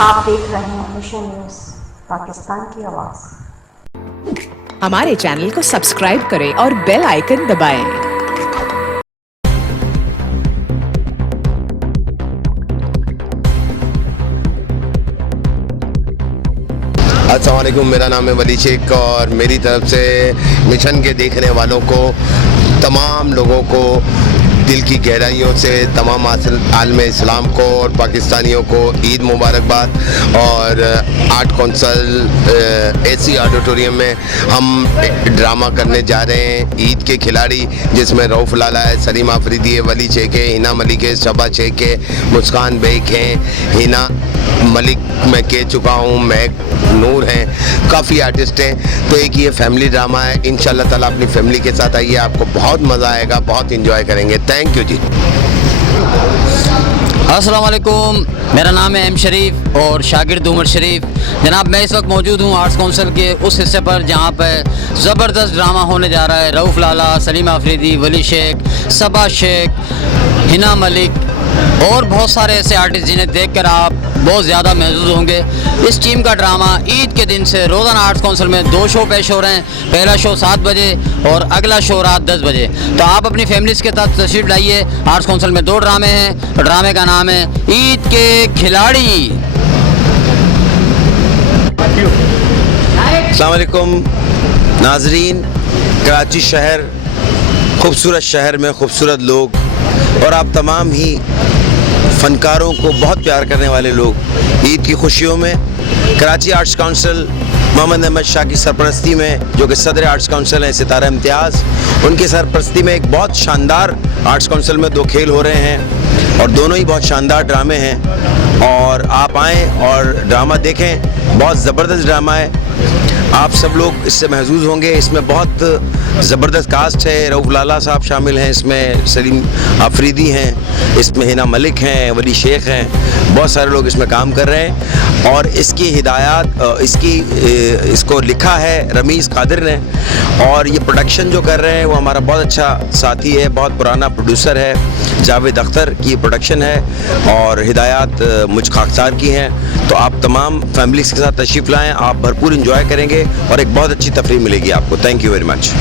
आप देख रहे हैं मिशन न्यूज़, पाकिस्तान की आवाज़। हमारे चैनल को सब्सक्राइब करें और बेल आइकन दबाएं। अस्सलाम वालेकुम, मेरा नाम है वली शेख और मेरी तरफ से मिशन के देखने वालों को, तमाम लोगों को दिल की गहराइयों से, तमाम आलम इस्लाम को और पाकिस्तानियों को ईद मुबारकबाद। और आर्ट कौंसल एसी ऑडिटोरियम में हम ड्रामा करने जा रहे हैं ईद के खिलाड़ी, जिसमें रऊफ़ लाला है, सलीम आफरीदी है, वली शेख है, हिना मलिक है, शबा शेख है, मुस्कान बेग हैं, हिना मलिक मैं कह चुका हूँ, महक नूर हैं, काफ़ी आर्टिस्ट हैं। तो एक ये फैमिली ड्रामा है। इंशाल्लाह ताला अपनी फैमिली के साथ आइए, आपको बहुत मज़ा आएगा, बहुत इंजॉय करेंगे। थैंक यू जी। अस्सलाम वालेकुम, मेरा नाम है एम शरीफ और शागिर्द उमर शरीफ। जनाब, मैं इस वक्त मौजूद हूँ आर्ट्स काउंसिल के उस हिस्से पर जहाँ पर ज़बरदस्त ड्रामा होने जा रहा है। रऊफ़ लाला, सलीम आफरीदी, वली शेख, सबा शेख, हिना मलिक और बहुत सारे ऐसे आर्टिस्ट जिन्हें देखकर आप बहुत ज़्यादा महसूस होंगे। इस टीम का ड्रामा ईद के दिन से रोज़ाना आर्ट्स काउंसिल में 2 शो पेश हो रहे हैं। पहला शो 7 बजे और अगला शो रात 10 बजे। तो आप अपनी फैमिलीज़ के साथ तशरीफ़ लाइए। आर्ट्स काउंसिल में 2 ड्रामे हैं। ड्रामे का नाम है ईद के खिलाड़ी। अस्सलाम वालेकुम नाजरीन, कराची शहर, खूबसूरत शहर में खूबसूरत लोग और आप तमाम ही फ़नकारों को बहुत प्यार करने वाले लोग ईद की खुशियों में कराची आर्ट्स काउंसिल मोहम्मद अहमद शाह की सरपरस्ती में, जो कि सदर आर्ट्स काउंसिल हैं सितारा इम्तियाज़, उनकी सरपरस्ती में एक बहुत शानदार आर्ट्स काउंसिल में 2 खेल हो रहे हैं और दोनों ही बहुत शानदार ड्रामे हैं। और आप आएँ और ड्रामा देखें, बहुत ज़बरदस्त ड्रामा है। आप सब लोग इससे महसूस होंगे। इसमें बहुत ज़बरदस्त कास्ट है। रऊफ़ लाला साहब शामिल हैं इसमें, सलीम आफरीदी हैं इसमें, हिना मलिक हैं, वली शेख हैं, बहुत सारे लोग इसमें काम कर रहे हैं। और इसकी हिदायत इसको लिखा है रमीज़ कादिर ने और ये प्रोडक्शन जो कर रहे हैं वो हमारा बहुत अच्छा साथी है, बहुत पुराना प्रोड्यूसर है, जावेद अख्तर की प्रोडक्शन है और हिदायत मुझ खाकसार की हैं। तो आप तमाम फैमिलीज़ के साथ तशरीफ़ लाएँ, आप भरपूर इंजॉय करेंगे और एक बहुत अच्छी तफरीह मिलेगी आपको। Thank you very much.